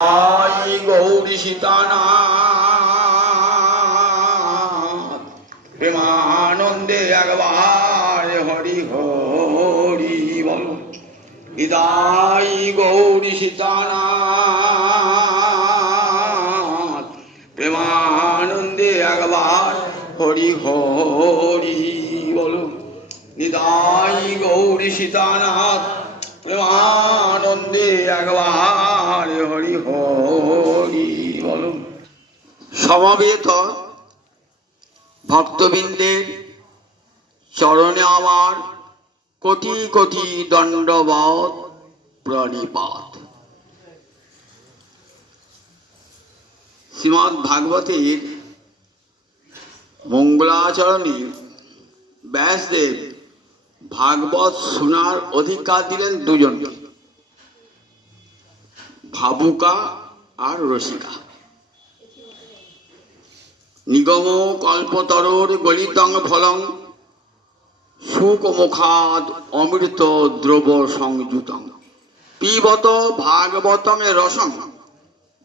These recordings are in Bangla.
आई गौरी सीतानाथ प्रेमानंदे अगवार हरि हरि बोल निताई गौरी सीतानाथ प्रेमानंदे अगवार हरि हरि बोल निताई गौरी सीतानाथ প্রেমানন্দে একবার হরি হরি বল। সমবেত ভক্তবৃন্দের চরণে আমার কোটি কোটি দণ্ডবত প্রণিপাত। শ্রীমদ্ ভাগবতের মঙ্গলাচরণে ব্যাসদেব ভাগবত শোনার অধিকার দিলেন দুজনকে, ভাবুকা আর রসিকা। নিগম কল্পতরোর গলিতং ফলং সুকমুখাদ অমৃত দ্রব সংযুতং পিবত ভাগবতং রসং।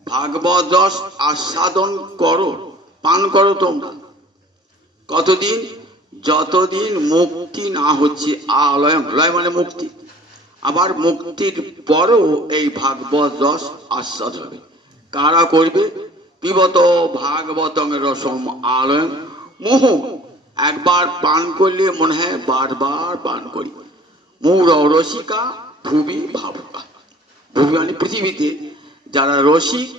ভাগবত রস আস্বাদন করো, পান করো তোমরা। কতদিন? যতদিন মুক্তি না হচ্ছে। আলয় লয় মানে মুক্তি, আবার মুক্তির পরেও এই ভাগবত রস আস্বাদ হবে। কারা করবে? পিবত ভাগবতং রসম আলয়ং মুহু। একবার পান করলে মনে হয় বারবার পান করি। মূঢ় রসিকা ভুবি ভাবুকা। ভুবি মানে পৃথিবীতে যারা রসিক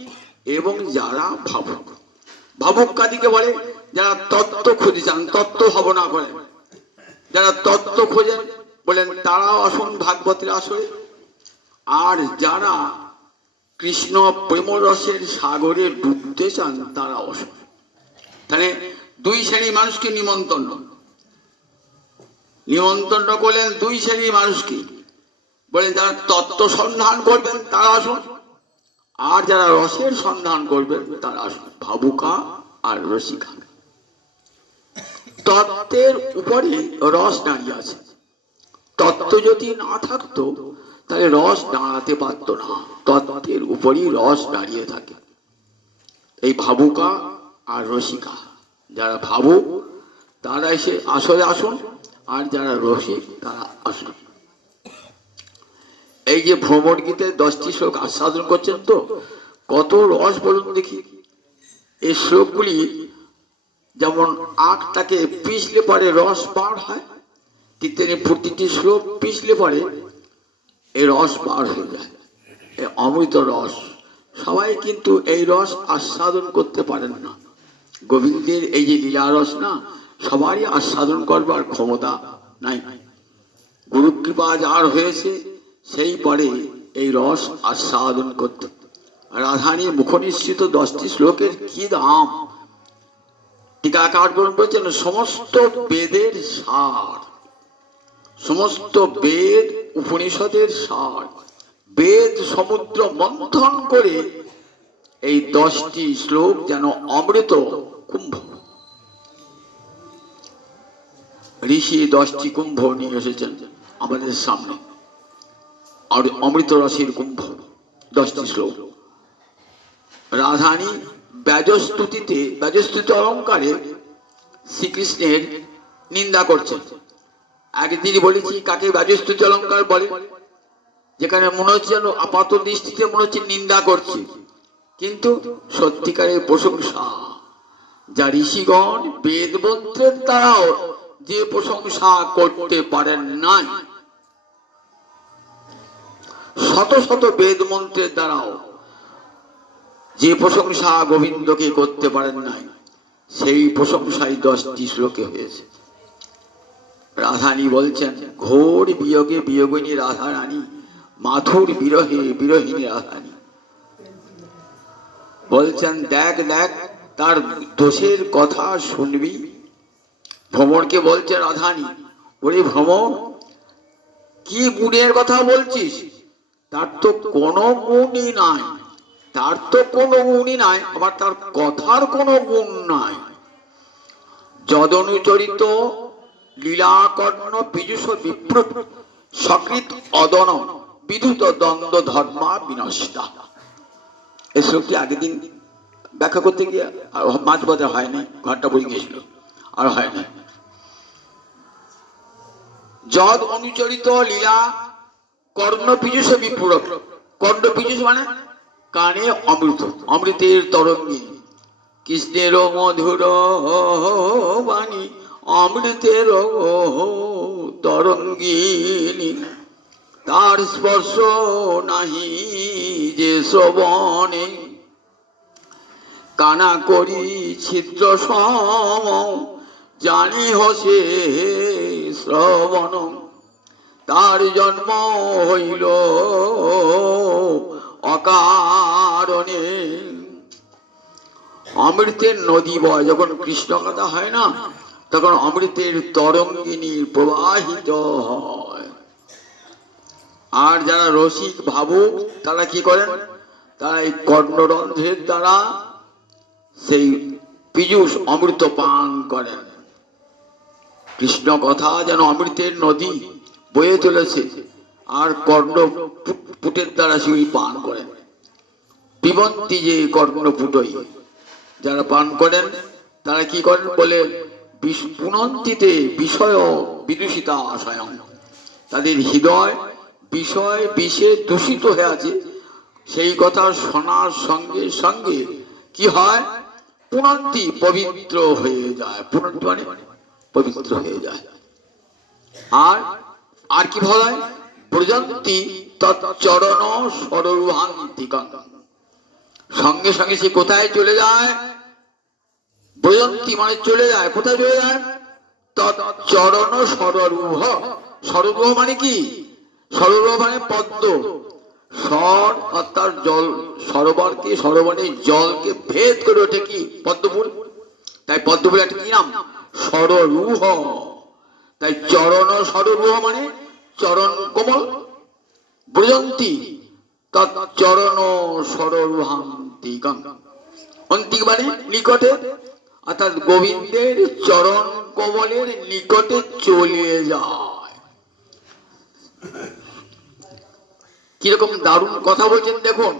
এবং যারা ভাবুক। ভাবুক কাদিকে বলে? যারা তত্ত্ব খুঁজে চান, তত্ত্ব ভাবনা করেন। যারা তত্ত্ব খোঁজেন বলেন তারাও আসুন ভাগবতের আসরে। আর যারা কৃষ্ণ প্রেমরসের সাগরে ডুবতে চান তারাও আসুন। তাহলে দুই শ্রেণীর মানুষকে নিমন্ত্রণ করলেন। দুই শ্রেণীর মানুষকে বলেন, যারা তত্ত্ব সন্ধান করবেন তারা আসুন, আর যারা রসের সন্ধান করবেন তারা আসুন, ভাবুকা আর রসিকা। তত্ত্বের উপরে রস দাঁড়িয়ে আছে। তত্ত্ব যদি না থাকতো তাহলে রস দাঁড়াতে পারত না। তত্ত্বের উপরই রস দাঁড়িয়ে থাকে। এই ভাবুকা আর রসিকা, যারা ভাবুক তারা এসে আসরে আসুন, আর যারা রসিক তারা আসুন। এই যে ভ্রমণ গীতে 10টি শ্লোক আস্বাদন করছেন, তো কত রস বলুন দেখি। এই শ্লোকগুলি যেমন আখটাকে পিষলে পরে রস বার হয়, ঠিক তেমনি প্রতিটি শ্লোক পিষলে পরে এই রস বার হয়ে যায়। এই অমৃত রস। সবাই কিন্তু এই রস আস্বাদন করতে পারেন না। গোবিন্দের এই যে লীলা রস না, সবারই আস্বাদন করবার ক্ষমতা নাই। গুরু কৃপা যার হয়েছে সেই পরে এই রস আস্বাদন করতে। রাধানী মুখনিশ্চিত 10টি শ্লোকের কি দাম! টিকাকার বলছেন সমস্ত বেদের সার, সমস্ত বেদ উপনিষদের সার। বেদ সমুদ্র মন্থন করে এই 10টি শ্লোক যেন অমৃত কুম্ভ। ঋষি 10টি কুম্ভ নিয়ে এসেছেন আমাদের সামনে, আর অমৃত রসের কুম্ভ 10টি শ্লোক। রাধানী ব্যাজস্তুতিতে, ব্যাজস্তুতি অলঙ্কারে শ্রীকৃষ্ণের নিন্দা করছেন। একদিনই বলেছি কাকে ব্যাজস্তুতি অলঙ্কার বলে, যেখানে মনে হচ্ছে যেন আপাত দৃষ্টিতে মনে হচ্ছে নিন্দা করছে, কিন্তু সত্যিকারের প্রশংসা। যা ঋষিগণ বেদ মন্ত্রের দ্বারাও যে প্রশংসা করতে পারেন নাই, শত শত বেদ মন্ত্রের দ্বারাও যে প্রশংসা গোবিন্দকে করতে পারেন নাই, সেই প্রশংসাই 10টি শ্লোকে হয়েছে। রাধানী বলছেন, ঘোর বিয়োগে বিয়োগিনী রাধা রানী, মাথুর বিরহে বিরহিনী রাধানী। বলছেন দেখ দেখ তার দোষের কথা শুনবি। ভ্রমণকে বলছে রাধানী, ওরে ভ্রমণ, কি গুণের কথা বলছিস? তার তো কোনো গুণই নাই, তার তো কোনো গুণই নাই, আবার তার কথার কোনো গুণ নাই। যদনুচরিত লীলাকর্ণ পীযুষ বিপ্র সকৃত অদন বিধুত দ্বন্দ্ব ধর্মা বিনষ্টা। এই শ্লোকটি আগের দিন ব্যাখ্যা করতে গিয়ে মাঝ পথে হয়নি, ঘরটা পড়ে গিয়েছিল, আর হয়নি। যদ অনুচরিত লীলা কর্ণ পীযুষ বিপুরক। কর্ণ পীযুষ মানে কানে অমৃত, অমৃতের তরঙ্গী, কৃষ্ণের মধুর বাণী অমৃতের তরঙ্গিনী, তার স্পর্শ নাহি যে শ্রবণে, কানা করি ছিদ্র সম জানি হসে শ্রবণ, তার জন্ম হইল অকারণে। অমৃতের নদী বয়, যখন কৃষ্ণ কথা হয় না তখন অমৃতের তরঙ্গিনী প্রবাহিত হয়। আর যারা রসিক ভাবুক তারা কি করেন, তারা এই কর্ণরন্ধ্রের দ্বারা সেই পীযুষ অমৃত পান করেন। কৃষ্ণ কথা যেন অমৃতের নদী বয়ে চলেছে, আর কর্ণপুটের দ্বারা সেই পান করেন। পিবন্তি যে কর্ণপুটই, যারা পান করেন তারা কি করেন বলে, পুনন্তিতে বিষয় বিদূষিতা স্বয়ং, তাদের হৃদয় বিষয় বিষে দূষিত হয়ে আছে। সেই কথা শোনার সঙ্গে সঙ্গে কি হয়, পুনন্তি পবিত্র হয়ে যায়। পুনন্তি মানে পবিত্র হয়ে যায়। আর আর কি বলা হয়, ব্রজন্তি তৎচরণ সরূহান্তিকা, সঙ্গে সঙ্গে সে কোথায় চলে যায়, ব্রজন্তি মানে চলে যায়, কোথায় চলে যায়, তৎচরণ সররূহ। সররূহ মানে কি, সররূহ মানে পদ্ম, সর অর্থাৎ জল, সরোবরকে, সরোবরের জলকে ভেদ করে ওঠে কি পদ্মফুল, তাই পদ্মফুল একটা কি নাম, সররূহ। তাই চরণ সররূহ মানে চরণ কোমল, ব্রজন্তি তৎচরণ সররূহান্তিকং, অন্তিক মানে নিকটে, অর্থাৎ গোবিন্দের চরণ কমলের নিকটে চলে যায়। কিরকম দারুণ কথা বলছেন দেখুন।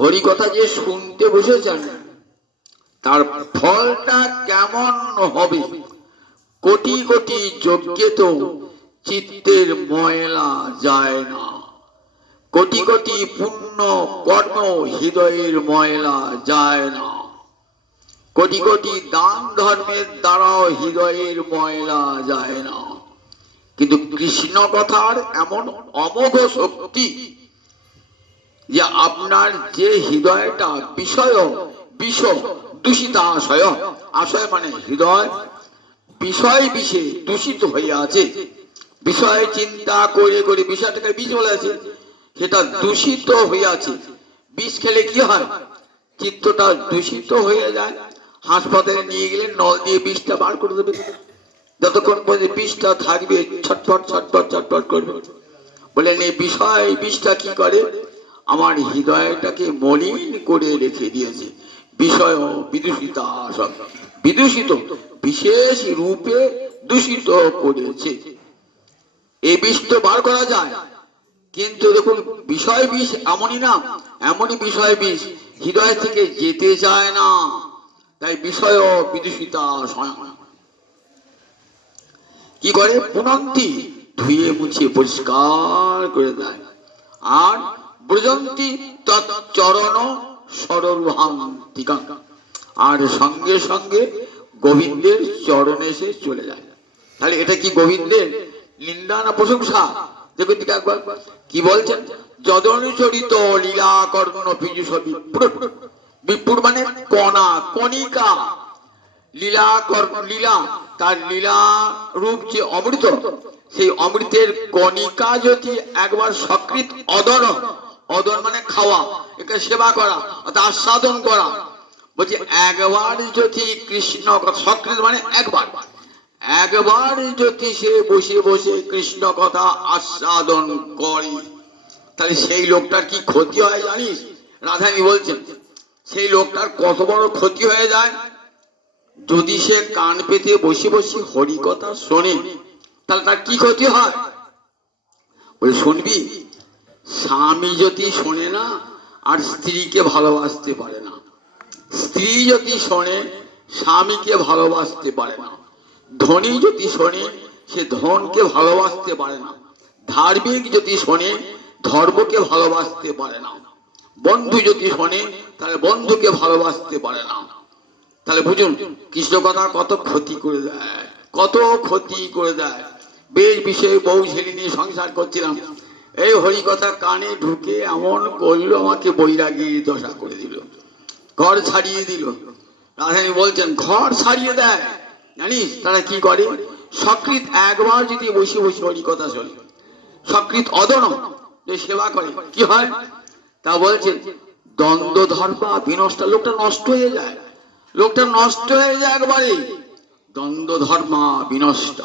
হরি কথা যে শুনতে বসেছেন তার ফলটা কেমন হবে, কোটি কোটি যজ্ঞে তো চিত্তের ময়লা যায় না, কোটি কোটি পুণ্য কর্ম হৃদয়ের ময়লা যায় না, কোটি কোটি দান ধর্মের দ্বারাও হৃদয়ের ময়লা যায় না, কিন্তু কৃষ্ণ কথার এমন অমোঘ শক্তি যে আপনার যে হৃদয়টা বিষয় বিষ দূষিত আশয়, আশয় মানে হৃদয়, বিষয় বিষে দূষিত হয়ে আছে, বিষয় চিন্তা করে করে বিষয়টাকে বিষ বলে আছে, সেটা দূষিত হয়ে আছে। বিষ খেলে কি হয়, চিত্তটা দূষিত হয়ে যায়। হাসপাতালে নিয়ে গেলে নল দিয়ে বিষটা বার করে দেবে, যতক্ষণ পর্যন্ত বিষটা থাকবে ছটফট ছটফট ছটফট করবে। বলেন এই বিষয় বিষটা কি করে, আমার হৃদয়টাকে মলিন করে রেখে দিয়েছে, বিষয় বিদূষিতা সব বিদূষিত বিশেষ রূপে দূষিত করেছে। এই বিষ তো বার করা যায়, কিন্তু দেখুন বিষয় বিষ এমনই না, এমনই বিষয় বিষ হৃদয় থেকে যেতে চায় না, তাই বিষয় বিদূষিতা স্বয়ং কি করে, পুনন্তি ধুয়ে মুছিয়ে পরিষ্কার করে দেয়। আর ব্রজন্তি তৎচরণ সররূহান্তিকা, আর সঙ্গে সঙ্গে গোবিন্দের চরণে এসে চলে যায়। তাহলে এটা কি গোবিন্দের নিন্দা না প্রশংসা? দেখুন দিকে একবার কি বলছেন, যদনুচরিত লীলা কর্ণ পীযুষ বিপুর, বিপুর মানে কণা কণিকা, লীলা কর্ণ লীলা, তার লীলা রূপ যে অমৃত, সেই অমৃতের কণিকা যদি একবার সকৃত অদর, অদর মানে খাওয়া, একে সেবা করা অর্থাৎ আস্বাদন করা, বলছে একবার যদি কৃষ্ণ সকৃত মানে একবার, একবার যদি সে বসে বসে কৃষ্ণ কথা আস্বাদন করে, তাহলে সেই লোকটার কি ক্ষতি হয় জানিস? রাধারানী বলছেন সেই লোকটার কত বড় ক্ষতি হয়ে যায়। যদি সে কান পেতে বসে বসে হরি কথা শোনে, তাহলে তার কি ক্ষতি হয়? বলে শুনবি, স্বামী যদি শোনে না আর স্ত্রীকে ভালোবাসতে পারে না। স্ত্রী যদি শোনে স্বামীকে ভালোবাসতে পারে না। ধনী যদি শোনে সে ধনকে ভালোবাসতে পারে না। ধার্মিক যদি শোনে ধর্মকে ভালোবাসতে পারে না। বন্ধু যদি শোনে তাহলে বন্ধুকে ভালোবাসতে পারে না। তাহলে বুঝুন কৃষ্ণ কথা কত ক্ষতি করে দেয়, কত ক্ষতি করে দেয়। বেশ বিষয়ে বউ ছেলে নিয়ে সংসার করছিলাম, এই হরি কথা কানে ঢুকে এমন করলো আমাকে বৈরাগী দশা করে দিল, ঘর ছাড়িয়ে দিল। রাধারানী বলছেন ঘর ছাড়িয়ে দেয়, জানিস তারা কি করে? সকৃত একবার যদি বসে বসে হরি কথা শোনে, সকৃত অদন সেবা করে, কি হয় তা বলছেন দ্বন্দ্ব ধর্মা বিনষ্ট, লোকটা নষ্ট হয়ে যায়, লোকটা নষ্ট হয়ে যায় একবারে। দ্বন্দ্ব ধর্মা বিনষ্ট,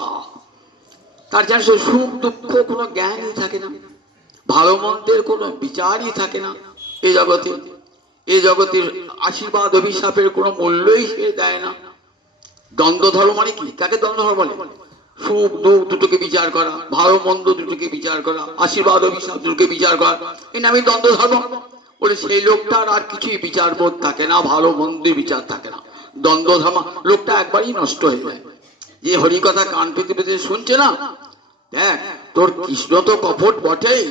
তার জানিস সুখ দুঃখ কোনো জ্ঞানই থাকে না, ভালো মন্দের কোনো বিচারই থাকে না। এই জগতে, এই জগতের আশীর্বাদ অভিশাপের কোনো মূল্যই সে দেয় না। দ্বন্দ্ব ধর্ম মানে কি? কাকে দ্বন্দ্ব ধর্ম বলে? সুখ দুঃখ দুটোকে বিচার করা, ভালো মন্দ দুটোকে বিচার করা, আশীর্বাদ অভিশাপ দুটোকে বিচার করা, এই নামে দ্বন্দ্ব ধর্ম বলে। সেই লোকটার আর কিছুই বিচার বোধ থাকে না, ভালো মন্দ বিচার থাকে না। দ্বন্দ্ব ধর্ম লোকটা একবারই নষ্ট হয়ে যায়। যে হরি কথা কান পেতে পেতে শুনছে না, দেখ তোর কৃষ্ণ তো কপট বটেই,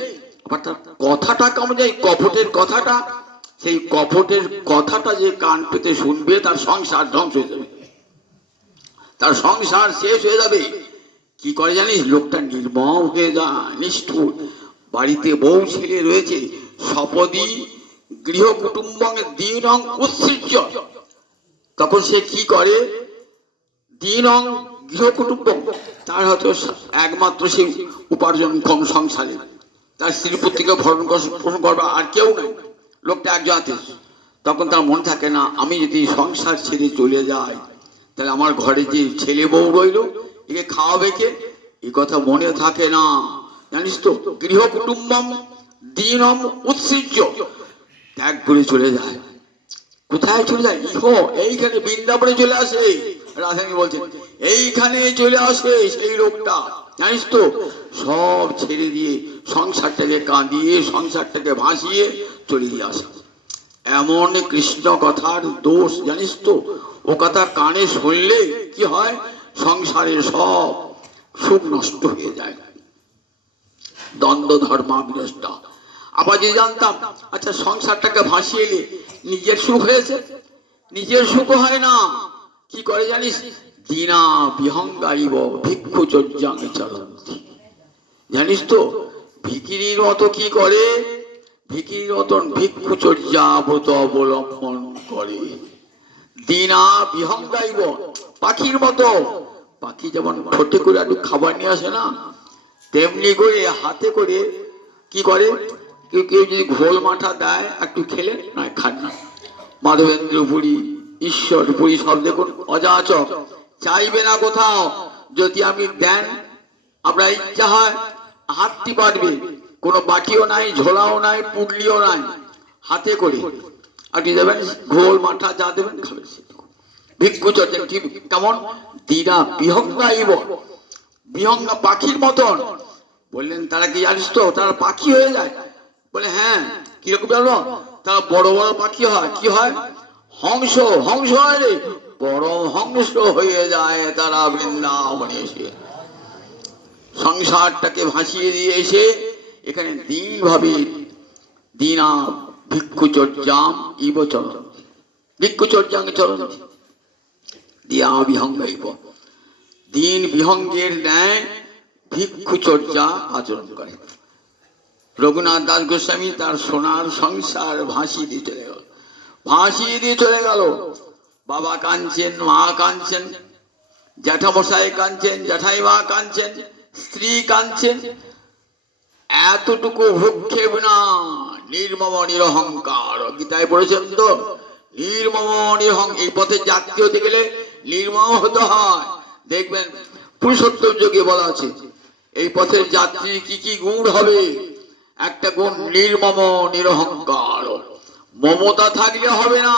আবার তার কথাটা কেমন যায়, কপটের কথাটা, সেই কপটের কথাটা যে কান পেতে শুনবে তার সংসার ধ্বংস হয়ে যাবে, তার সংসার শেষ হয়ে যাবে। কি করে জানিস? লোকটা নির্মম হয়ে যায়, নিষ্ঠুর। বাড়িতে বউ ছেলে রয়েছে, সপদি গৃহ কুটুম্ব দিন উৎসৃজ্য, তখন সে কি করে? দিন গৃহ কুটুম্ব, তার হয়তো একমাত্র সেই উপার্জন কম সংসারে, তার স্ত্রী পুত্রকে ভরণ পোষণ করবা আর কেউ নাই, লোকটা একজন আছে। তখন তার মনে থাকে না আমি যদি সংসার ছেড়ে চলে যাই তাহলে আমার ঘরে যে ছেলে বউ রইল একে খাওয়াবে কে, এ কথা মনে থাকে না, জানিস তো। গৃহ কুটুম্বম দীনম উৎসৃজ্য, ত্যাগ করে চলে যায়। কোথায় চলে যায়? ইহ এইখানে বৃন্দাবনে চলে আসে। রাধারানী বলছেন এইখানে চলে আসে সেই লোকটা, জানিস তো। সব ছেড়ে দিয়ে সংসারটাকে কাঁদিয়ে সংসারটাকে ভাসিয়ে চলে দিয়ে আসে। এমন কৃষ্ণ কথার দোষ জানিস তো। ও কথা কানে শুনলে কি হয়? সংসারের সব সুখ নষ্ট হয়ে যায়, দ্বন্দ্ব ধর্মা বিনষ্ট। আবার যে জানতাম আচ্ছা সংসারটাকে ভাসিয়ে এলে নিজের সুখ হয়েছে, নিজের সুখ হয় না। কি করে জানিস? দীনা বিহঙ্গারিব ভিক্ষুচর্যাং চরন্তি, জানিস তো। ভিখিরির মতো কি করে? ভিখিরির মতন ভিক্ষুচর্যা ব্রত অবলম্বন করে। দীনা বিহঙ্গারিব, পাখির মতো। পাখি যেমন ঠোঁটে করে একটু খাবার নিয়ে আসে না, তেমনি করে হাতে করে কি করে? কেউ কেউ যদি ঘোল মাঠা দেয় একটু খেলে, নয় খান না। মাধবেন্দ্র পুরী, ঈশ্বর পুরী সব দেখুন অযাচক, চাইবে না কোথাও। যদি আমি দেন আপনার ইচ্ছা হয় হাতটি পারবে, কোনো বাটিও নাই, ঝোলাও নাই, পুডলিও নাই, হাতে করে আপনি দেবেন ঘোল মাঠা যা দেবেন খাবেন। ভিক্ষু চর্চা কেমন? দীনা বিহঙ্গাইব, বিহঙ্গা পাখির মতন। বললেন তারা কি জানিস তো তারা পাখি হয়ে যায়? বলে হ্যাঁ। কিরকম জানো? তারা বড় বড় পাখি হয়, কি হয়? হংস, হংস হয় রে, বড় হংস হয়ে যায় তারা বৃন্দাবনে এসে। সংসারটাকে ভাসিয়ে দিয়ে এসে এখানে দিন ভাবে দীনা ভিক্ষুচর্যাম ইব চরন্তি, ভিক্ষুচর্যাং চরন্তি দিয়া বিহঙ্গাইব, দিন বিহঙ্গের ন্যায় ভিক্ষুচর্যা আচরণ করে। রঘুনাথ দাস গোস্বামী তার সোনার সংসার ভাসিয়ে দিয়ে চলে গেল, ভাসিয়ে দিয়ে চলে গেল। বাবা কাঁদছেন, মা কাঁদছেন, জ্যাঠামশাই কাঁদছেন, জ্যাঠাইমা কাঁদছেন, স্ত্রী কাঁদছেন। এতটুকু ভ্রুক্ষেপ না, নির্মম নিরহংকার। গীতায় পড়েছেন তো, নির্মম নিরহং। এই পথে যাত্রী হতে গেলে নির্মম হতে হয়। দেখবেন পুরুষোত্তম যোগে বলা আছে এই পথের যাত্রী কি কি গুণ হবে। একটা গুণ নির্মম নিরহংকার। মমতা থাকলে হবে না।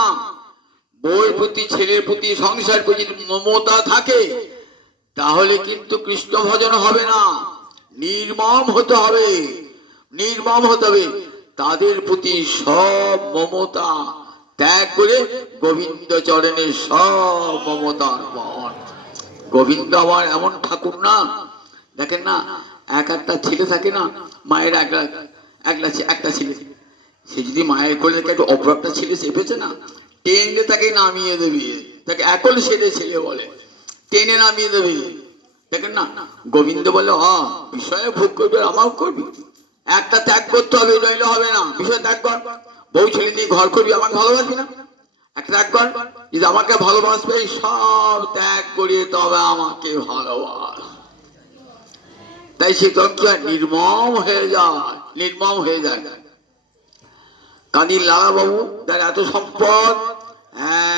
বউয়ের প্রতি, ছেলের প্রতি, সংসার প্রতি মমতা থাকে তাহলে কিন্তু কৃষ্ণ ভজন হবে না। নির্মম হতে হবে, নির্মম হতে হবে। তাদের প্রতি সব মমতা ত্যাগ করে গোবিন্দ চরণে সব মমতা অর্পণ। গোবিন্দ আবার এমন ঠাকুর না, দেখেন না, এক একটা ছেলে থাকে না, মায়ের একটা ছেলে, সে যদি মায়ের কোলে একটু অপর একটা ছেলে চেপেছে না, টেনে তাকে নামিয়ে দেবে, তাকে একল ছেলে ছেলে বলে, টেনে নামিয়ে দেবে। দেখেন না, গোবিন্দ বলে বিষয়ে ভোগ করবে, আমাও করবি, একটা ত্যাগ করতে হবে, নইলে হবে না। বিষয় ত্যাগ কর, বউ ছেলে নিয়ে ঘর করবি, আমাকে ভালোবাসবি না, একটা ত্যাগ কর, যদি আমাকে ভালোবাসবে সব ত্যাগ করে তবে আমাকে ভালোবাস। তাই সে তখন কি হয়, নির্মম হয়ে যায়, নির্মম হয়ে যায়। কাঁদির লালা বাবু যার এত সম্পদ,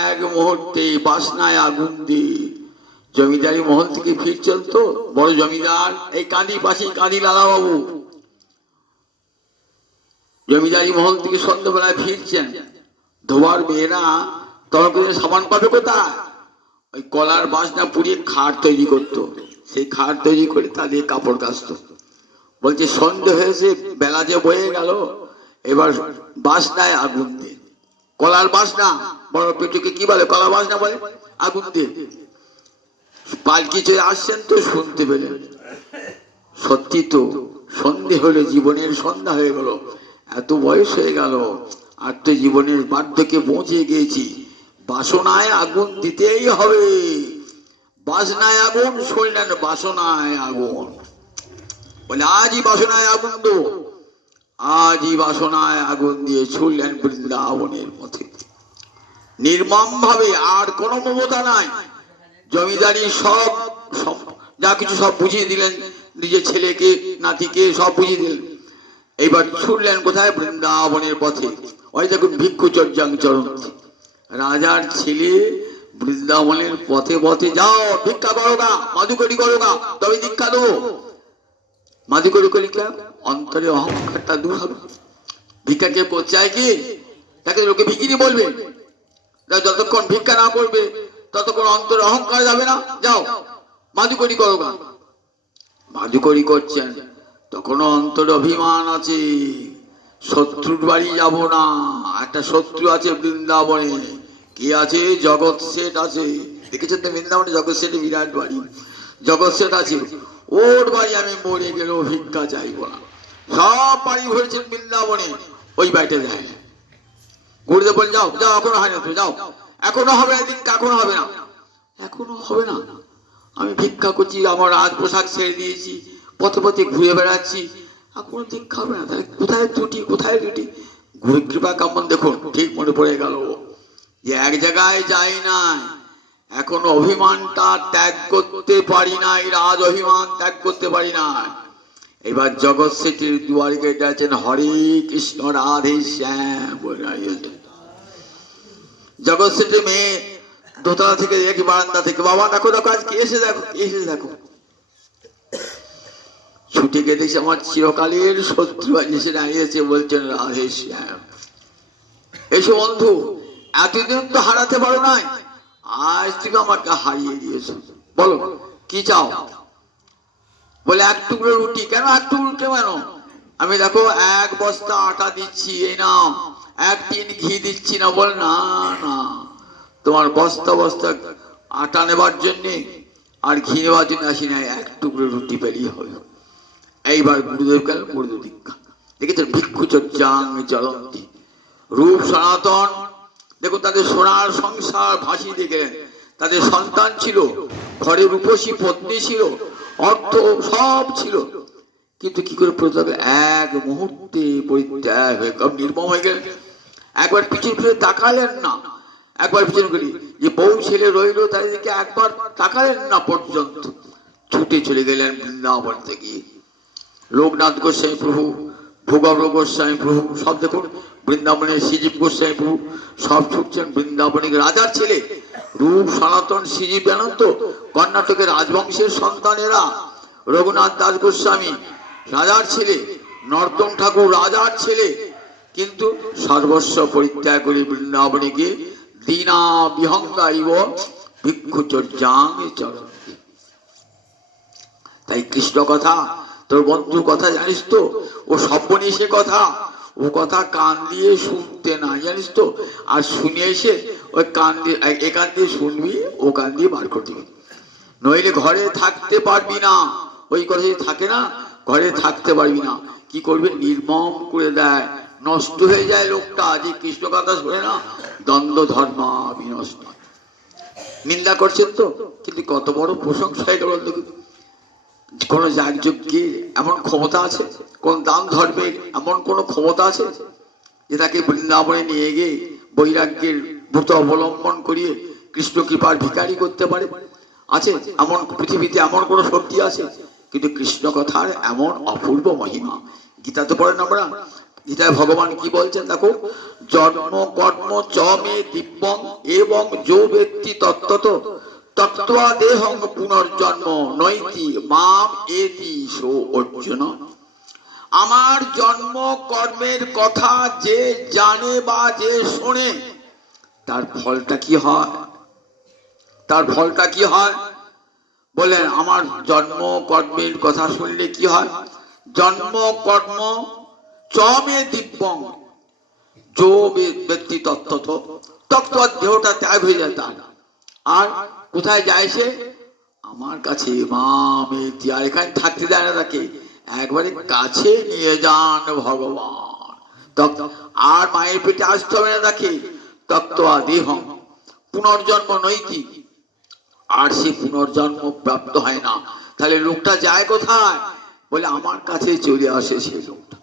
এক মুহূর্তে বাসনায় আগুন দিয়ে জমিদারি মহল থেকে ফিরছেন তো বড় জমিদার, এই কাঁদি পাশে কাঁদি লালা বাবু জমিদারি মহল থেকে সন্ধ্যাবেলায় ফিরছেন। ধোবার মেয়েরা তখন সাবান পাবে কোথায়, ওই কলার বাসনা পুড়িয়ে খাট তৈরি করতো, সেই খাট তৈরি করে তাদের কাপড় কাচতো। বলছে সন্ধে হয়েছে, বেলা যে বয়ে গেল, এবার বাসনায় আগুন দে, কলার বাসনা, বড় পেটুকে কি বলে, কলা বাসনা বলে, আগুন দে। পালকি চলে আসছেন তো শুনতে পেলেন, সত্যি তো সন্ধে হলে জীবনের সন্ধ্যা হয়ে গেল, এত বয়স হয়ে গেল আর তো জীবনের বার্ধক্যে পৌঁছে গিয়েছি, বাসনায় আগুন দিতেই হবে। বাসনায় আগুন, শুনলেন বাসনায় আগুন, বলে আজই বাসনায় আগুন দো, আজই বাসনায় আগুন দিয়ে ছুড়লেন বৃন্দাবনের পথে নির্মম ভাবে। আর কোন মমতা নাই, জমিদারি সব যা কিছু সব বুঝিয়ে দিলেন, নিজের ছেলেকে নাতিকে সব বুঝিয়ে দিলেন। এইবার ছুটলেন কোথায়, বৃন্দাবনের পথে। ওই দেখুন ভিক্ষু চর্যাং চরন্তি, রাজার ছেলে বৃন্দাবনের পথে পথে, যাও ভিক্ষা করো গা, মাদুকরি করো গা, তবে দীক্ষা দেবো। মাদুকরি করে কি অন্তরে অহংকারটা দূর হবে। ভিক্ষা কে চায় কি, তাকে লোকে ভিখিরি বলবে, যতক্ষণ ভিক্ষা না করবে ততক্ষণ অন্তরে অহংকার যাবে না, যাও মাদুকরি করো গা। মাদুকরি করছেন, তখন অন্তরে অভিমান আছে, শত্রুর বাড়ি যাব না, একটা শত্রু আছে বৃন্দাবনে, কি আছে, জগৎ শেঠ আছে, দেখেছেন তো বৃন্দাবনে জগৎ শেঠের বিরাট বাড়ি, জগৎ শেঠ আছে, ওর বাড়ি আমি মরে গেলেও ভিক্ষা চাইব না। সব বাড়ি ভরেছেন বৃন্দাবনে, ওই বাড়িতে যায় না। গুরুদেব বলে যাও যাও, এখনো হয় না, তো যাও, এখনো হবে না, দিন এখনো হবে না, এখনো হবে না, আমি ভিক্ষা করছি, আমার রাজ পোশাক ছেড়ে দিয়েছি, পথে পথে ঘুরে বেড়াচ্ছি, এখনো দীক্ষা হবে না, তাহলে কোথায় ত্রুটি, কোথায় ত্রুটি। গুরু কৃপা কেমন দেখুন, ঠিক মনে পড়ে গেল যে এক জায়গায় যাই নাই, এখনো অভিমানটা ত্যাগ করতে পারি নাই, রাজ অভিমান ত্যাগ করতে পারি নাই। এবার জগৎ শেঠের দুয়ারে গেটে আছেন, হরে কৃষ্ণ রাধে শ্যাম বলে। জগৎ শেঠের মেয়ে দোতলা থেকে দেখি, বারান্দা থেকে, বাবা দেখো দেখো আজকে এসে দেখো, এসে দেখো, ছুটে গিয়ে দেখছি আমার চিরকালের শত্রু আজ এসে দাঁড়িয়েছে, বলছেন রাধে শ্যাম, এসো বন্ধু, এতদিন তো হারাতে পারো নাই, আজ তুমি আমাকে হারিয়ে দিয়েছো, বলো কি চাও। বলে এক টুকরো রুটি। কেন এক টুকরো রুটি, কেন, আমি দেখো এক বস্তা আটা দিচ্ছি, এই নাও, এক টিন ঘি দিচ্ছি না। বল না না, তোমার বস্তা বস্তা আটা নেবার জন্যে আর ঘি নেবার জন্য আসি না, এক টুকরো রুটি পেলেই হবে। এইবার গুরুদেব গেল, গুরুদেব দীক্ষা। দেখেছেন ভিক্ষু চর্যাং চরন্তি, রূপ সনাতন, দেখুন তাদের সোনার সংসার ভাসি দেখলেন, তাদের সন্তান ছিল, ঘরে রূপসী পত্নী ছিল, অর্থ সব ছিল, কিন্তু কি করে প্রতাপ এক মুহূর্তে পরিত্যাগ হয়ে নির্মম হয়ে গেলেন। একবার পিছন ফিরে তাকালেন না, একবার পিছন করি যে বউ ছেলে রইল তাদেরকে একবার তাকালেন না পর্যন্ত, ছুটে চলে গেলেন বৃন্দাবন থেকে। লোকনাথ গোস্বামী প্রভু, ভূগর্ভ গোস্বামী প্রভু সব দেখুন, বৃন্দাবনের শ্রীজীব গোস্বামী প্রভু সব ছুটছেন বৃন্দাবনের রাজার ছেলে, রূপ সনাতন শ্রীজীব জানান তো, কর্ণাটকের রাজবংশের সন্তানেরা, রঘুনাথ দাস গোস্বামী রাজার ছেলে, নর্তন ঠাকুর রাজার ছেলে, কিন্তু সর্বস্ব পরিত্যাগ করে বৃন্দাবনে গিয়ে দীনা বিহঙ্গাইব ভিক্ষু চর্যাং চরন্তি। তাই কৃষ্ণ কথা, তোর বন্ধুর কথা জানিস তো, ও সর্বনেশে কথা, ও ও কথা কান দিয়ে শুনতে না, জানিস তো? আর শুনে এসে ওই কান দিয়ে এ কান দিয়ে শুনবি, ও কান দিয়ে বার করে দিবি, নইলে ঘরে থাকতে পারবি না। ওই কথা যদি থাকে না, ঘরে থাকতে পারবি না। কি করবে? নির্মম করে দেয়, নষ্ট হয়ে যায় লোকটা। যে কৃষ্ণ কথা শোনে না, দ্বন্দ্ব ধর্মা বিনষ্ট। নিন্দা করছেন তো, কিন্তু কত বড় প্রশংসা এটা বল দেখুন। কোন যাগযজ্ঞের এমন ক্ষমতা আছে? কোন দান ধর্মের এমন কোন ক্ষমতা আছে যে তাকে বৃন্দাবনে নিয়ে গিয়ে বৈরাগ্যের ভূত অবলম্বন করিয়ে কৃষ্ণ কৃপার ভিখারি করতে পারে? আছে এমন? পৃথিবীতে এমন কোন শক্তি আছে? কিন্তু কৃষ্ণ কথার এমন অপূর্ব মহিমা। গীতা তো পড়েন আমরা, গীতায় ভগবান কি বলছেন দেখো, জন্ম কর্ম চ মে দিব্যং এবং যো ব্যক্তি তত্ত্বত তত্ত্বা দেহং পুনর্জন্ম নৈতি মাম এতি সো অর্জুন। আমার জন্ম কর্মের কথা যে জানে বা যে শোনে, তার ফলটা কি হয়? তার ফলটা কি হয়? বলেন, আমার জন্ম কর্মের কথা শুনলে কি হয়? জন্ম কর্ম চমে দিব্যং যো ব্যক্তি তত্ত্বত তত্ত্ব, দেহটা ত্যাগ হয়ে যায় তার। আর কোথায় যায় সে? আমার কাছে। মামে, আর এখানে থাকতে দেয় না তাকে, একবারে কাছে নিয়ে যান ভগবান। আর মায়ের পেটে আসতে হবে না তাকে। তত্ত্ব দেহং পুনর্জন্ম নৈতি, আর সে পুনর্জন্ম প্রাপ্ত হয় না। তাহলে লোকটা যায় কোথায়? বলে আমার কাছে চলে আসে। সে লোকটা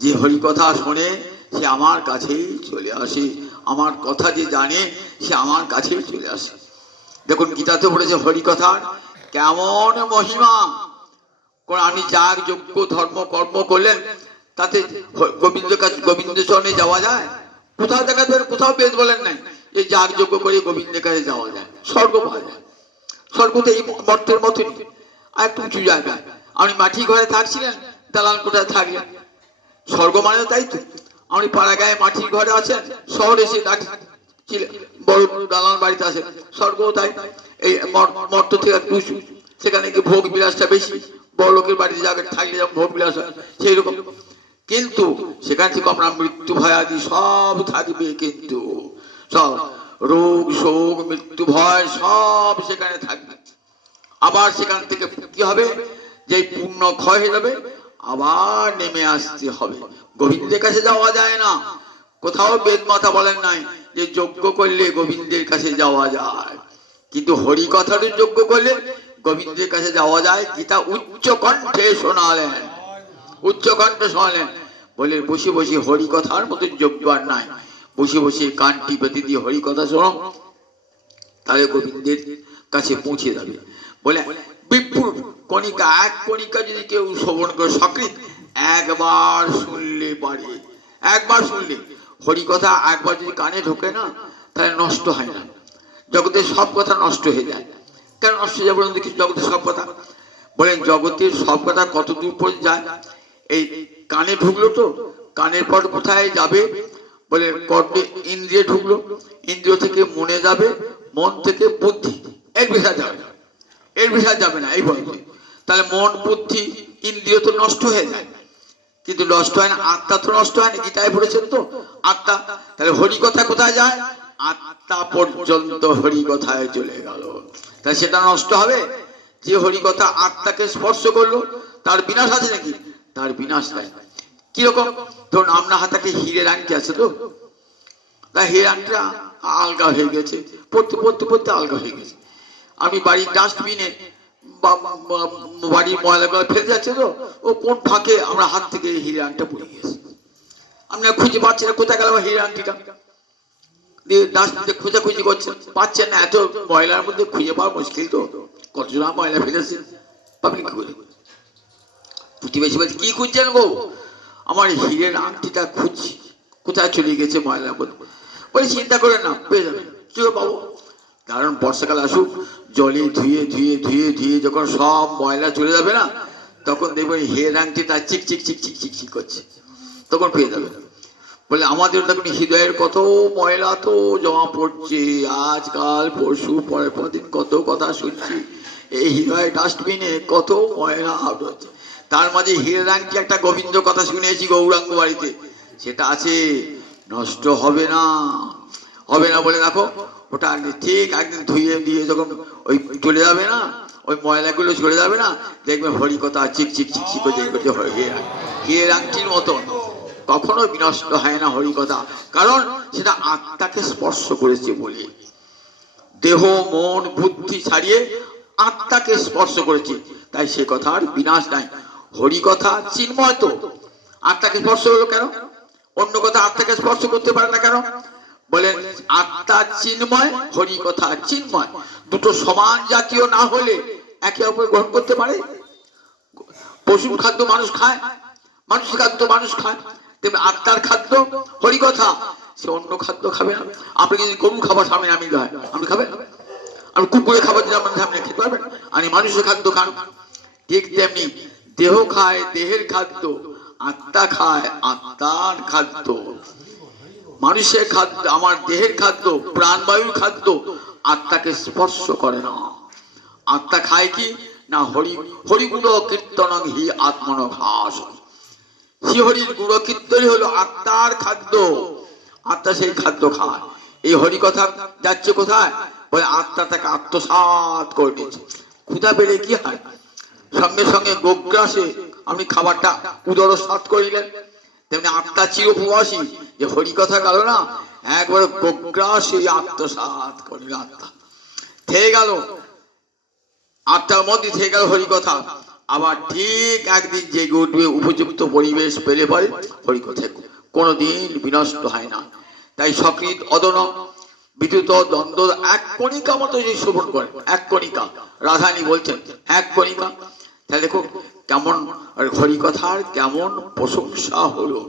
যে হরি কথা শোনে, সে আমার কাছেই চলে আসে। আমার কথা যে জানে, সে আমার কাছেই চলে আসে। দেখুন গীতাতে পড়েছে হরি কথার কেমন মহিমা। আমি যাগ যজ্ঞ ধর্ম কর্ম করলেন, তাতে গোবিন্দের কাছে, গোবিন্দ চরণে যাওয়া যায়? কোথাও দেখা যায়? কোথাও বেদ বলেন নাই যে যাগ যজ্ঞ করে গোবিন্দের কাছে যাওয়া যায়। স্বর্গ পাওয়া যায়। স্বর্গ তো এই মর্তের মতনই, আর একটু উঁচু জায়গায়। আপনি মাটি ঘরে থাকছিলেন, দালান কোথায় থাকলেন, স্বর্গ মানে তাই তো। আপনি পাড়া গায়ে মাটির ঘরে আছেন, শহরে এসে বড় দালান বাড়িতে আসেন, স্বর্গ তাই। এই মর্ত থেকে একটু উঁচু, সেখানে কি ভোগ বিলাসটা বেশি। বড় লোকের বাড়িতে যাবে থাকলে যেমন ভোগ বিলাস হয়, সেই রকম। কিন্তু সেখান থেকে আমরা মৃত্যু ভয় আদি সব থাকবে, কিন্তু সব রোগ শোক মৃত্যু ভয় সব সেখানে থাকবে। আবার সেখান থেকে কি হবে? যে পুণ্য ক্ষয় হয়ে যাবে, আবার নেমে আসতে হবে। গোবিন্দের কাছে যাওয়া যায় না। কোথাও বেদ মাতা বলেন নাই যে যজ্ঞ করলে গোবিন্দের কাছে যাওয়া যায়, কিন্তু হরি কথার যজ্ঞ করলে গোবিন্দের কাছে যাওয়া যায়। গীতা উচ্চ কণ্ঠে শোনালেন, উচ্চ কণ্ঠে শোনালেন। বলে বসে বসে হরি কথার মতো যজ্ঞ আর নাই। বসে বসে কানটি পেতে দিয়ে হরি কথা শোনো, তাহলে গোবিন্দের কাছে পৌঁছে যাবে। বলে বিপুল কণিকা, এক কণিকা যদি কেউ শ্রবণ করে সকৃত, একবার শুনলে পারে। একবার শুনলে হরি কথা একবার যদি কানে ঢোকে না, তাহলে নষ্ট হয় না। জগতের সব কথা নষ্ট হয়ে যায়। কেন নষ্ট হয়ে যাবে বলুন দেখি? জগতের সব কথা, বলেন জগতের সব কথা কত দূর পর্যন্ত যায়? এই কানে ঢুকলো তো, কানের পর কোথায় যাবে? বলে কর্মে ইন্দ্রিয়ে ঢুকলো, ইন্দ্রিয় থেকে মনে যাবে, মন থেকে বুদ্ধি। এর বিষয় যাবে না, এর বিষয় যাবে না, এই বলছে। তাহলে মন বুদ্ধি ইন্দ্রিয় তো নষ্ট হয়ে যায়, কিন্তু নষ্ট হয় না আত্মা, তো নষ্ট হয় না। গীতায় পড়েছেন তো আত্মা। তাহলে হরি কথা কোথায় যায়? আত্মা পর্যন্ত হরি কথায় চলে গেল। তাহলে সেটা নষ্ট হবে? যে হরি কথা আত্মাকে স্পর্শ করলো, তার বিনাশ আছে নাকি? তার বিনাশ নাই। কিরকম? ধরুন আপনার হাতে হীরের আংটি আছে তো, তা হীরের আংটিটা আলগা হয়ে গেছে, পড়তে পড়তে পড়তে আলগা হয়ে গেছে। আমি বাড়ির ডাস্টবিনে বাড়ির ময়লাগুলো ফেলে যাচ্ছে তো, ও কোন ফাঁকে আমরা হাত থেকে হীরের আংটিটা পড়ে গেছে। আপনি খুঁজে পাচ্ছেন না, কোথায় গেল হীরের আংটিটা? দিয়ে ডাস্টবিনে খোঁজাখুঁজি করছেন, পাচ্ছেন না। এত ময়লার মধ্যে খুঁজে পাওয়া মুশকিল তো। কতজন ময়লা ফেলেছেন, পাবলিক করে। প্রতিবেশী বলছে কি খুঁজছেন গো? আমার হীরের আংটিটা খুঁজছি, কোথায় চলে গেছে ময়লার মধ্যে। বলে চিন্তা করেন না, পেয়ে যাবেন। কি পাবো? কারণ বর্ষাকাল আসুক, জলে ধুয়ে ধুয়ে ধুয়ে ধুয়ে যখন সব ময়লা চলে যাবে না, তখন দেখবেন হীরের আংটিটা চিক চিক চিক চিক চিক চিক করছে, তখন পেয়ে যাবে। বলে আমাদের তখন হৃদয়ের কত ময়লা তো জমা পড়ছে, আজকাল পরশু পরের পর দিন কত কথা শুনছি, এই হৃদয় ডাস্টবিনে কত ময়লা আউট হচ্ছে। তার মাঝে হীরের আংটি একটা গোবিন্দ কথা শুনেছি গৌরাঙ্গ বাড়িতে, সেটা আছে, নষ্ট হবে না, হবে না বলে দেখো ওটা ঠিক একদিন ধুয়ে দিয়ে যখন ওই চলে যাবে না, ওই ময়লাগুলো চলে যাবে না, দেখবেন হরিকথা চিকচিক চিকচিক করতে হয়ে হিরের আংটির মতন কখনো বিনষ্ট হয় না হরিকথা। কারণ সেটা আত্মাকে স্পর্শ করেছে বলে, দেহ মন বুদ্ধি ছাড়িয়ে আত্মাকে স্পর্শ করেছে, তাই সে কথার বিনাশ নাই। হরিকথা চিন্ময় তো, আত্মাকে স্পর্শ হলো কেন? অন্য কথা আত্মাকে স্পর্শ করতে পারে না কেন? বলেন আত্মা চিন্ময়, হরিকথা চিন্ময়, দুটো সমান জাতীয় না হলে একে অপর গ্রহণ করতে পারে? পশুর খাদ্য মানুষ খায়, মানুষের খাদ্য মানুষ খায়, তেমনি আত্মার খাদ্য হরিকথা, সে অন্য খাদ্য খাবে না। আপনি যদি গরু খাবার সামনে আমি গায় আপনি খাবেন? আপনি কুকুরের খাবার যদি আপনার সামনে খেতে পারবেন? আমি মানুষের খাদ্য খান। ঠিক তেমনি দেহ খায় দেহের খাদ্য, আত্মা খায় আত্মার খাদ্য। মানুষের খাদ্য, আমার দেহের খাদ্য, প্রাণবায়ুর খাদ্য আত্মাকে স্পর্শ করে না। আত্মা খায় কি না হরি, হরিগুণ কীর্তন হি আত্মন ঘাস, শ্রী হরির গুণ কীর্তনই হলো আত্মার খাদ্য। আত্মা সেই খাদ্য খায়। এই হরি কথা যাচ্ছে কোথায়? বলে আত্মা তাকে আত্মসাৎ করে নিয়েছে। ক্ষুধা বেড়ে কি হয়? সঙ্গে সঙ্গে গোগ্রাসে আপনি খাবারটা উদরসাৎ করিলেন। তেমনি আত্মা চির উপবাসী, যে হরি কথা গেল না একবারে গোগ্রাসে আত্মসাৎ করিল। আত্মা থেকে গেল, আত্মার মধ্যে থেকে গেল হরি কথা। আবার ঠিক একদিন জেগে উঠবে, উপযুক্ত পরিবেশ পেলে পরে হরি কথা কোনোদিন বিনষ্ট হয় না। তাই সকৃত অদন বিদ্যুৎ দ্বন্দ্ব এক কণিকা মতো যে শোভন করেন, এক কণিকা, রাধানী বলছেন এক কণিকা। তাহলে দেখো কেমন হরিকথার কেমন প্রশংসা হলো,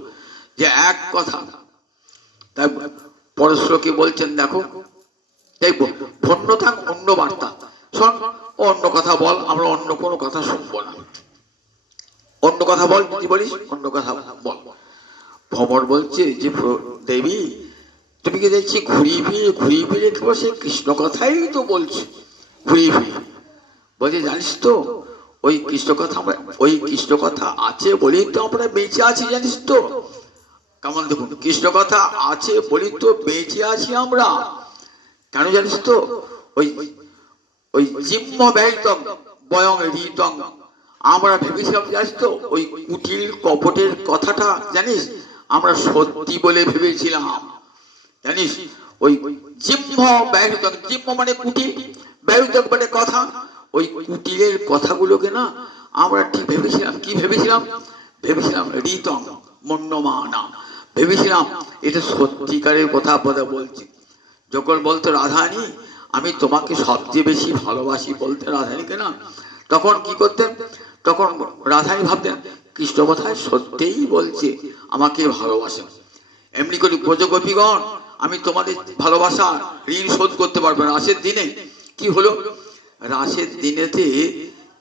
যে এক কথা। তাই পরশ্লোকে বলছেন দেখো, দেখবো ধন্যতা অন্য বার্তা, শোন অন্য কথা বল, আমরা অন্য কোনো কথা শুনবো না। অন্য কথা বল, যদি বলিস অন্য কথা বল। ভ্রমর বলছে যে দেবী তুমি কি দেখছি ঘুরিয়ে ফিরে কেবল সে কৃষ্ণ কথাই তো বলছে, ঘুরিয়ে ফিরে বলছে জানিস তো ওই কৃষ্ণ কথা, আমরা ওই কৃষ্ণ কথা আছে বলেই তো আমরা বেঁচে আছি, জানিস তো? কেমন দেখুন, কৃষ্ণ কথা আছে বলি তো বেঁচে আছি আমরা। কেন জানিস তো? ওই ওই জিম্ম ব্যয়িতং বয়ং ঋতং, আমরা ভেবেছিলাম জানিস তো ওই কুটিল কপটের কথাটা জানিস আমরা সত্যি বলে ভেবেছিলাম, জানিস? ওই জিম্ম ব্যয়িতং, জিম্ম মানে কুটিল, ব্যয়িতং মানে কথা, ওই কুটিলের কথাগুলোকে না আমরা ঠিক ভেবেছিলাম, কি ভেবেছিলাম? ভেবেছিলাম ঋতং মন্যমানা, ভেবেছিলাম এটা সত্যিকারের কথা বলছি। যখন বলতো রাধারানী আমি তোমাকে সবচেয়ে বেশি ভালোবাসি বলতে রাধারানীকে না, তখন কি করতেন? তখন রাধারানী ভাবতেন কৃষ্ণ কথায় সত্যিই বলছে আমাকে ভালোবাসেন। এমনি করে ব্রজগোপীগণ আমি তোমাদের ভালোবাসা ঋণ শোধ করতে পারবো না। রাসের দিনে কি হলো? রাসের দিনেতে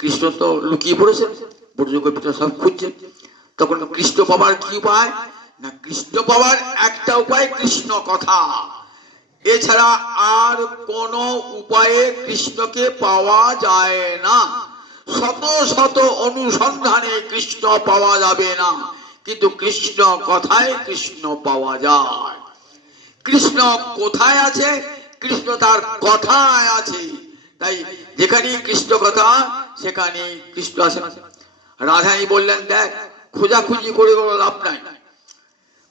কৃষ্ণ তো লুকিয়ে পড়েছেন, ব্রজগোপীরা সব খুঁজছেন। তখন কৃষ্ণ পাবার কি উপায়? না কৃষ্ণ পাবার একটা উপায় কৃষ্ণ কথা, এছাড়া আর কোন উপায়ে কৃষ্ণকে পাওয়া যায় না। শত শত অনুসন্ধানে কৃষ্ণ পাওয়া যাবে না, কিন্তু কৃষ্ণ কথায় কৃষ্ণ পাওয়া যায়। কৃষ্ণ কোথায় আছে? কৃষ্ণ তার কথায় আছে। তাই যেখানে কৃষ্ণ কথা সেখানে কৃষ্ণ আছে। রাধারানী বললেন দেখ খোঁজাখুঁজি করে কোনো লাভ নাই,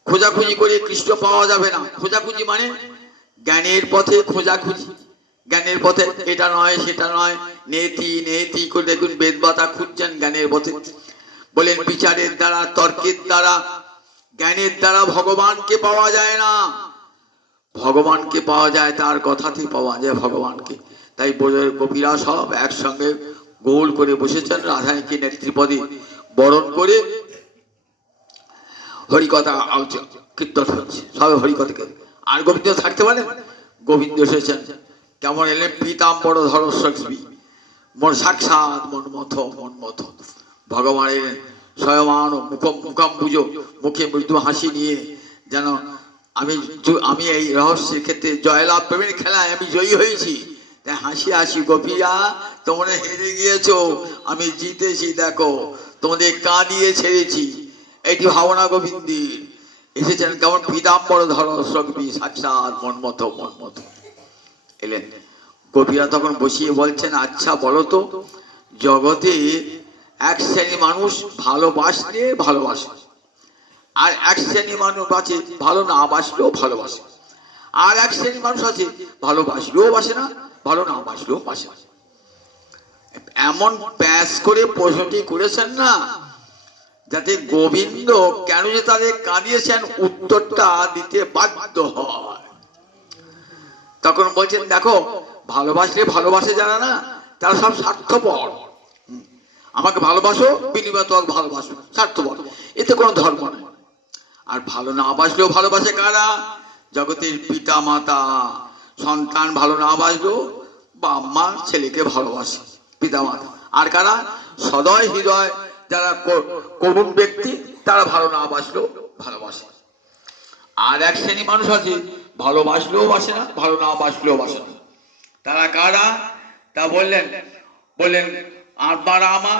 খোঁজাখুঁজি করে কৃষ্ণ পাওয়া যাবে না। খোঁজাখুঁজি মানে জ্ঞানের পথে খোঁজাখুঁজি, জ্ঞানের পথে এটা নয় সেটা নয়, নেতি নেতি করে দেখুন বেদবাতা খুঁজছেন জ্ঞানের পথে। বলেন বিচারের দ্বারা, তর্কের দ্বারা, জ্ঞানের দ্বারা ভগবানকে পাওয়া যায় না। ভগবানকে পাওয়া যায় তার কথাতেই পাওয়া যায় ভগবানকে। তাই গোপীরা সব একসঙ্গে গোল করে বসেছেন, রাধারানীকে নেতৃপদে বরণ করে হরিকথা কীর্তন হচ্ছে, সবে হরিকথাকে। আর গোবিন্দ থাকতে পারেন? গোবিন্দ এসেছেন কেমন এলেন? পীতাম্বর ধরস্বী, মোর সাক্ষাৎ মনমথ মনমথ। ভগবানের স্বয়মান মুখাম্বুজ, মুখে মৃদু হাসি নিয়ে যেন আমি এই রহস্যের ক্ষেত্রে জয়লাভ প্রেমের খেলায় আমি জয়ী হয়েছি, তাই হাসি হাসি গোপীরা তোমরা হেরে গিয়েছো, আমি জিতেছি, দেখো তোমাদের কাঁদিয়ে ছেড়েছি। এটি ভাবনা গোবিন্দের। এসেছেন কেমন পীতাম্বর ধর শ্রগ্বী সাক্ষাৎ মন্মথ এলেন। গোপীরা তখন বসিয়ে বলছেন, আচ্ছা বলো তো, জগতে এক শ্রেণী মানুষ ভালোবাসলে ভালোবাসে, আর এক শ্রেণী মানুষ আছে ভালো না বাসলেও ভালোবাসে, আর এক শ্রেণী মানুষ আছে ভালোবাসলেও বাসে না, ভালো না বাসলেও বাসে না। এমন প্যাস করে প্রশ্নটি করেছেন না, যাতে গোবিন্দ কেন যে তাদের কাঁদিয়েছেন উত্তরটা দিতে বাধ্য হয়। তখন বলছেন, দেখো, ভালোবাসলে ভালোবাসে যারা না, তারা সব স্বার্থপর। আমাকে ভালোবাসো, বিনিময়ে তোমাকে ভালোবাসো, স্বার্থপর, এতে কোনো ধর্ম নেই। আর ভালো না বাসলেও ভালোবাসে কারা? জগতের পিতা মাতা। সন্তান ভালো না বাসলেও বাবা মা ছেলেকে ভালোবাসে, পিতা মাতা। আর কারা? সদয় হৃদয় যারা করুণ ব্যক্তি, তারা ভালো না বাসলেও ভালোবাসে। আর এক শ্রেণী মানুষ আছে ভালোবাসলেও বাসে না, ভালো না বাসলেও বাসে না। তারা কারা? তা বললেন আত্মারামা,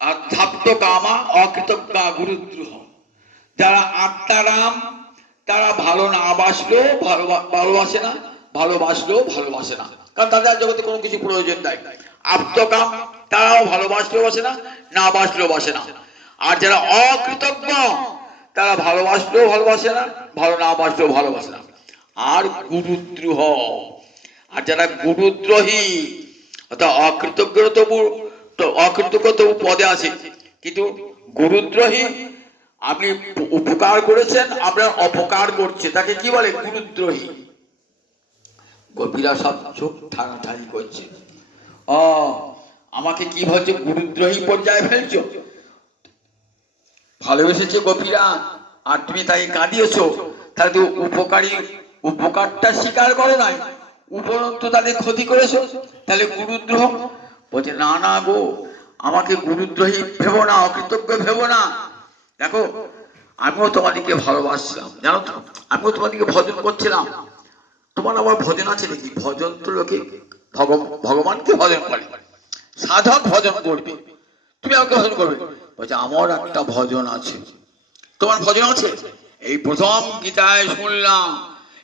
আধ্যাত্ম কামা, অকৃতজ্ঞা, গুরুদ্রোহ। যারা আত্মারাম, তারা ভালো না বাসলেও ভালোবাসে না, ভালোবাসলেও ভালোবাসে না, কারণ তাদের জগতে কোনো কিছু প্রয়োজন নাই। আত্মকাম, তারাও ভালোবাসলেও বাসে না, না বাসলেও বাসে না। আর যারা অকৃতজ্ঞ, তারা ভালোবাসলেও ভালোবাসে না, ভালো না বাসলেও ভালোবাসে না। আর গুরুদ্রোহ, আর যারা গুরুদ্রোহী, অর্থাৎ অকৃতজ্ঞ তবু পদে আছে, কিন্তু গুরুদ্রোহী, আপনি উপকার করেছেন, আপনার অপকার করছে, তাকে কি বলে? গুরুদ্রোহী। গোপীরা সব চোখ ঠানাঠানি করছে, আমাকে কি বলছে, গুরুদ্রোহী পর্যায়ে ফেলছো? ভালোবেসেছে গোপীরা, আর তুমি তাকে কাঁদিয়েছ, তাহলে তো উপকারটা স্বীকার করো নাই, উপরন্তু তাদের ক্ষতি করেছো, তাহলে গুরুদ্রোহ। বলছে, না না গো, আমাকে গুরুদ্রোহী ভেবো না, অকৃতজ্ঞ ভেবো না। দেখো, আমিও তোমাদেরকে ভালোবাসছিলাম, জানো তো, আমিও তোমাদেরকে ভজন করছিলাম। তোমার আবার ভজন আছে নাকি? ভজন তো লোকে ভগবানকে ভজন করে, সাধক ভজন করবে, তুমি আমাকে ভজন করবে। বলছে, আমার একটা ভজন আছে। তোমার ভজন আছে? এই প্রথম গীতায় শুনলাম,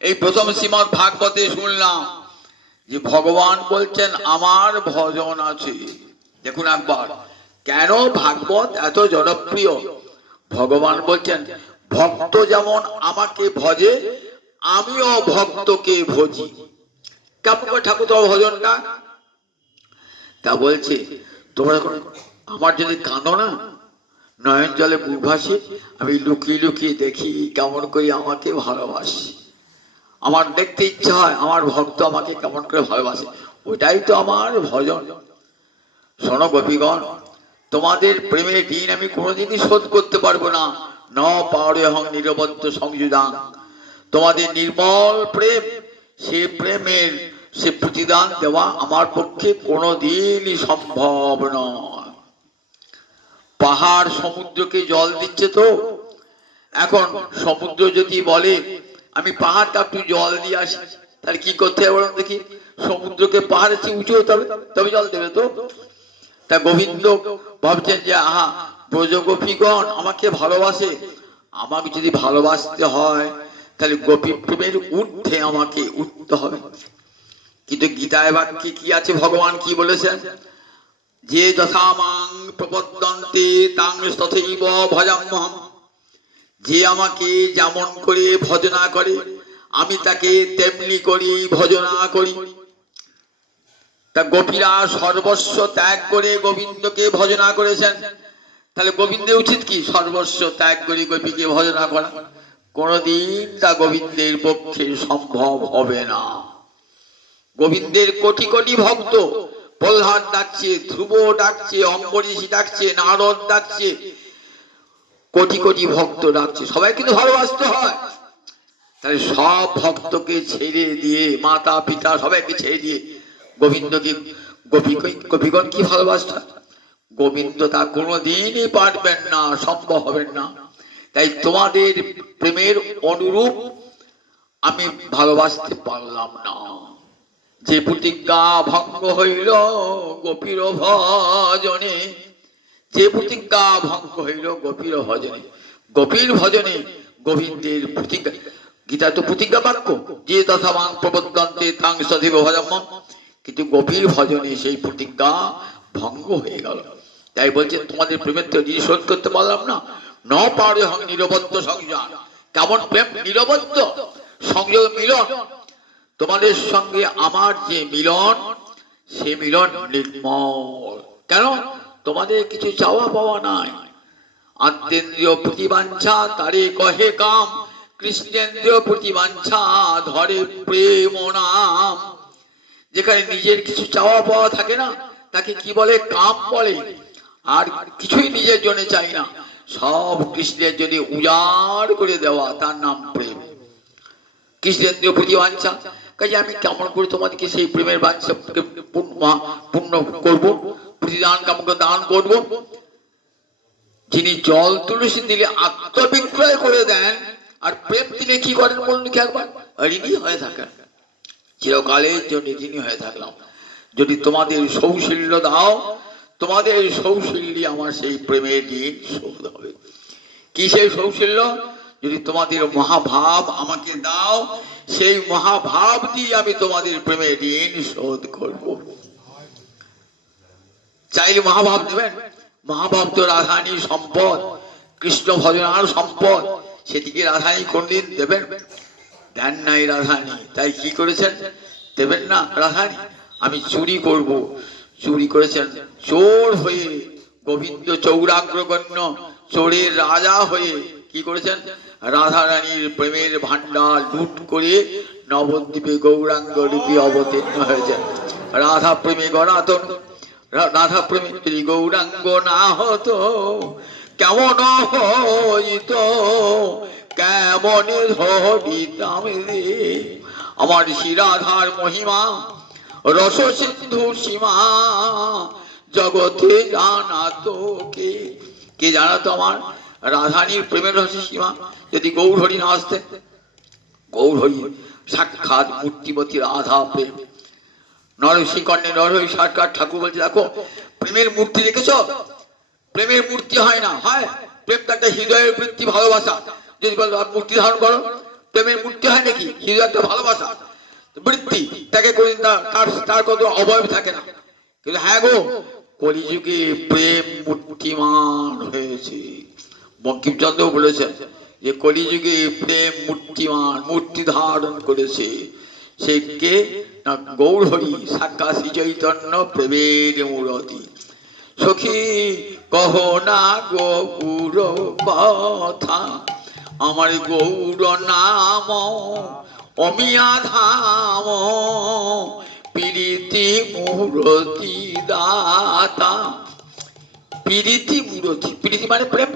এই প্রথম শ্রীমদ ভাগবতে শুনলাম যে ভগবান বলছেন আমার ভজন আছে। দেখুন একবার, কেন ভাগবত এত জনপ্রিয়? ভগবান বলছেন, ভক্ত যেমন আমাকে ভজে, আমিও ভক্তকে ভজি। কেমন করে ঠাকুর তোমার ভজনটা? তা বলছে, তোমরা এখন আমার যদি কাঁদো না, নয়ন জলে বুক ভাসে, আমি লুকিয়ে লুকিয়ে দেখি কেমন করে আমাকে ভালোবাসে। আমার দেখতে ইচ্ছা হয় আমার ভক্ত আমাকে কেমন করে ভালোবাসে, ওটাই তো আমার ভজন। শোনো গোপীগণ, তোমাদের প্রেমের ঋণ আমি কোনোদিনই শোধ করতে পারবো না। ন পাওরে হং নিরবদ্ধ সংযুদান। তোমাদের নির্মল প্রেম, সে প্রতিদান দেওয়া আমার পক্ষে কোনোদিনই সম্ভব নয়। পাহাড় সমুদ্রকে জল দিচ্ছে তো, এখন সমুদ্র যদি বলে আমি পাহাড়টা একটু জল দিয়ে আসি, তাহলে কি করতে হবে বলুন দেখি? সমুদ্রকে পাহাড়ের চেয়ে উঁচু হতে হবে, তবে জল দেবে তো। তা গোবিন্দ ভাবছেন যে আহা, ব্রজগোপীগণ আমাকে ভালোবাসে, আমাকে যদি ভালোবাসতে হয় তাহলে গোপী প্রেমের ঊর্ধ্বে আমাকে উঠতে হবে। কিন্তু গীতায় বাক্যে কি আছে, ভগবান কি বলেছেন? যে যথামাং প্রপদ্যন্তে তাং তথৈব ভজাম্যহম। যে আমাকে যেমন করে ভজনা করে, আমি তাকে তেমনি করি ভজনা করি। তা গোপীরা সর্বস্ব ত্যাগ করে গোবিন্দকে ভজনা করেছেন, তাহলে গোবিন্দের উচিত কি? সর্বস্ব ত্যাগ করে গোপীকে ভজনা করা। কোনদিন তা গোবিন্দের পক্ষে সম্ভব হবে না। গোবিন্দের কোটি কোটি ভক্ত, প্রহ্লাদ ডাকছে, ধ্রুব ডাকছে, অম্বরীশ ডাকছে, নারদ ডাকছে, কোটি কোটি ভক্ত ডাকছে, সবাই কিন্তু ভালোবাসতে হয়। তাহলে সব ভক্তকে ছেড়ে দিয়ে, মাতা পিতা সবাইকে ছেড়ে দিয়ে গোবিন্দকে গোপীগণ কি ভালোবাসতে হয়? গোবিন্দ তা কোনোদিনই পারবেন না, সম্ভব হবেন না। তাই তোমাদের প্রেমের অনুরূপ আমি ভালোবাসতে পারলাম না। যে প্রতিজ্ঞা ভঙ্গ হইল গোপীর ভজনে, যে প্রতিজ্ঞা ভঙ্গ হইল গোপীর ভজনে, গোপীর ভজনে গোবিন্দের প্রতিজ্ঞা, গীতা তো প্রতিজ্ঞা বাক্য, যে তথা মাং প্রবদন্তে তাং সদৈব ভজমম, কিন্তু গভীর ভজনে সেই প্রতিজ্ঞা ভঙ্গ হয়ে গেল। তাই বলছে তোমাদের প্রেমের তো ঋণ শোধ করতে পারলাম না। ন পারে হং নিরবদ্ধ সংযোগ। কেমন প্রেম? নিরবদ্ধ সংযোগ, মিলন। তোমাদের সঙ্গে আমার যে মিলন, সে মিলন নির্মল। কেন? তোমাদের কিছু চাওয়া পাওয়া নাই। আত্মেন্দ্রীয় প্রতিবাঞ্ছা তারে কহে কাম, কৃষ্ণেন্দ্রীয় প্রতিবাঞ্ছা ধরে প্রেম নাম। যেখানে নিজের কিছু চাওয়া পাওয়া থাকে না, তাকে কি বলে? কাম বলে। আর কিছুই নিজের জন্য চাই না, সব কৃষ্ণের জন্য উজাড় করে দেওয়া, তার নাম প্রেম। কৃষ্ণেন্দ্রীয় প্রতিবাঞ্ছা, কাজে আমি কেমন করে তোমাদেরকে সেই প্রেমের বাঞ্ছাকে পূর্ণ করব? প্রতিদান কামকে দান করব। যিনি জল তুলসী দিলে আত্মবিক্রয় করে দেন, আর প্রেম দিলে কি করেন বলুন কি একবার? ঋণী হয়ে থাকেন, চিরকালের জন্য ঋণী হয়ে থাকলাম। যদি তোমাদের সৌশল্য দাও, তোমাদের সৌশল্যে আমার সেই প্রেমের ঋণ শোধ হবে। কি সেই সৌশল্য? যদি তোমাদের মহাভাব আমাকে দাও, সেই মহাভাব দিয়ে আমি তোমাদের প্রেমের ঋণ শোধ করব। চাইলে মহাভাব দেবেন। মহাভাব তো রাধারানীর সম্পদ, কৃষ্ণ ভজনার সম্পদ, সেটিকে রাধারানী কোনদিন দেবেন? দেন নাই রাধারানী। তাই কি করেছেন? দেবেন না রাধারানী। আমি চুরি করব। চুরি করেছেন চোর হয়ে, গোবিন্দ চৌরাগ্রগণ্য চোরের রাজা হয়ে কি করেছেন? রাধারানীর প্রেমের ভান্ডার লুট করে নবদ্বীপে গৌরাঙ্গ রূপে অবতীর্ণ হয়েছেন। রাধা প্রেমে গড়াতন, রাধা প্রেমে যদি গৌরাঙ্গ না হতো কেমন হইত, কেমন ধরিতাম রে। আমার শ্রী রাধার মহিমা রস সিন্ধু সীমা, জগতে জানাতো কে? কে জানাতো আমার রাধারানীর প্রেমের রসের সীমা? যদি গৌরহরি না আসতেন। গৌরহরি সাক্ষাৎ মূর্তিমতী রাধা প্রেম। নরসিংহ কর্ণে নরহরি সরকার ঠাকুর বলছে, দেখো প্রেমের মূর্তি দেখেছ? প্রেমের মূর্তি হয় না, হয় প্রেম তো একটা হৃদয়ের বৃত্তি, ভালোবাসা। যদি বলো মূর্তি ধারণ করো, প্রেমের মূর্তি হয় নাকি? হৃদয় একটা ভালোবাসা বৃত্তি, তাকে কোনদিন তার কত অবয়ব থাকে না। কিন্তু হ্যাঁ গো, কলিযুগে প্রেম মূর্তিমান হয়েছে। বঙ্কিমচন্দ্র বলেছেন যে কলিযুগে প্রেম মূর্তিমান, মূর্তি ধারণ করেছে। সে কে? না গৌরহরি, সাক্ষাৎ শ্রী চৈতন্য প্রেমের মূরতি। সখী কহ না গৌর কথা, আমার গৌর নাম অমিয়া ধাম, প্রীতি মূরতি দাতা। প্রীতি মূরতি, প্রীতি মানে প্রেম,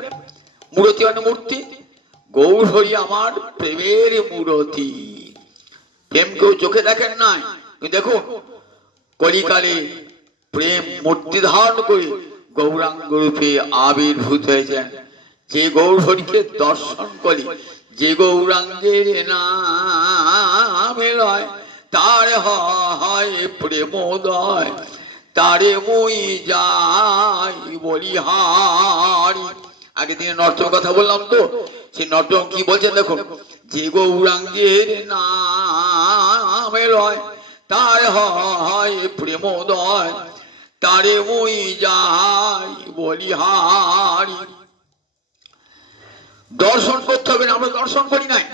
মূরতি মানে মূর্তি। গৌরহরি আমার প্রেমের মূরতি। প্রেম কেউ চোখে দেখেন নাই, দেখুন কলিকালে প্রেম মূর্তি ধারণ করে গৌরাঙ্গ রূপে আবির্ভূত হয়েছেন। যে গৌরহরিকে দর্শন করি, যে গৌরাঙ্গের নামে লয়, তার হয় প্রেমোদয়, তারে মুই যাই বলিহারি। আগে দিনে নর্তম কথা বললাম তো, সেই নর্তম কি বলছেন দেখুন, যে গৌরাঙ্গের নামে লয়, তার হয় প্রেমোদয়, তারে মুই যাই বলিহারি। দর্শন করতে হবে না, আমরা দর্শন করি নাই।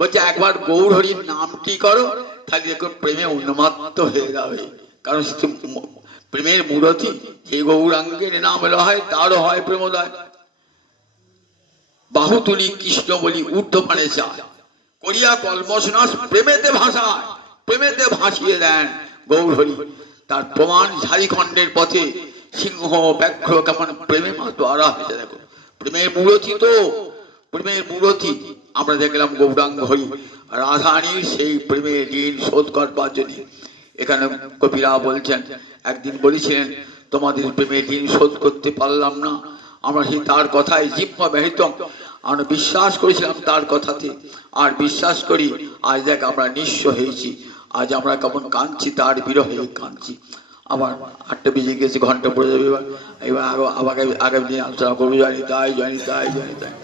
বলছে একবার গৌরহরির নামটি করো, তাহলে দেখুন প্রেমে উন্মাত্ত হয়ে যাবে। কারণ প্রেমের মূরতি, যে গৌরাঙ্গের নাম হয় তারও হয় প্রেমোদয়। বাহু তুলি কৃষ্ণ বলি ঊর্ধ্বপানে যায়, করিয়া কল্মসনাশ প্রেমেতে ভাষায়, প্রেমেতে ভাসিয়ে দেন গৌরহরি। তার প্রমাণ ঝাড়িখণ্ডের পথে সিংহ ব্যাঘ্র কেমন প্রেমে মাতোয়ারা হয়েছে। দেখো প্রেমের মূরতি তো, প্রেমের মূরতি আমরা দেখলাম গৌরাঙ্গ হরি। রাধারানীর সেই প্রেমের ঋণ শোধ করবার জন্য এখানে কবিরা বলছেন, একদিন বলেছিলেন তোমাদের প্রেমের ঋণ শোধ করতে পারলাম না। আমরা সেই তার কথায় জিহ্ব ব্যহিতম, আমরা বিশ্বাস করেছিলাম তার কথাতে, আর বিশ্বাস করি আজ দেখ আমরা নিঃস্ব হয়েছি। আজ আমরা কেমন কাঁদছি, তার বিরহে কাঁদছি। আবার 8টা বেজে গেছে, ঘন্টা পড়ে যাবে। এবার আবার আগামী দিন আলোচনা করবো। জানি তাই, জানি তাই, জানি তাই।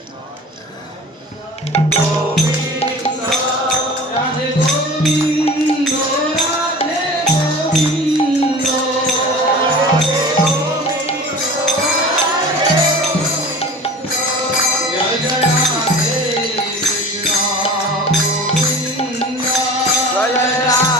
রাধে গোবিন্দ রাধে গোবিন্দ জয় জয় রাধে কৃষ্ণ গোবিন্দ জয় জয় রাধে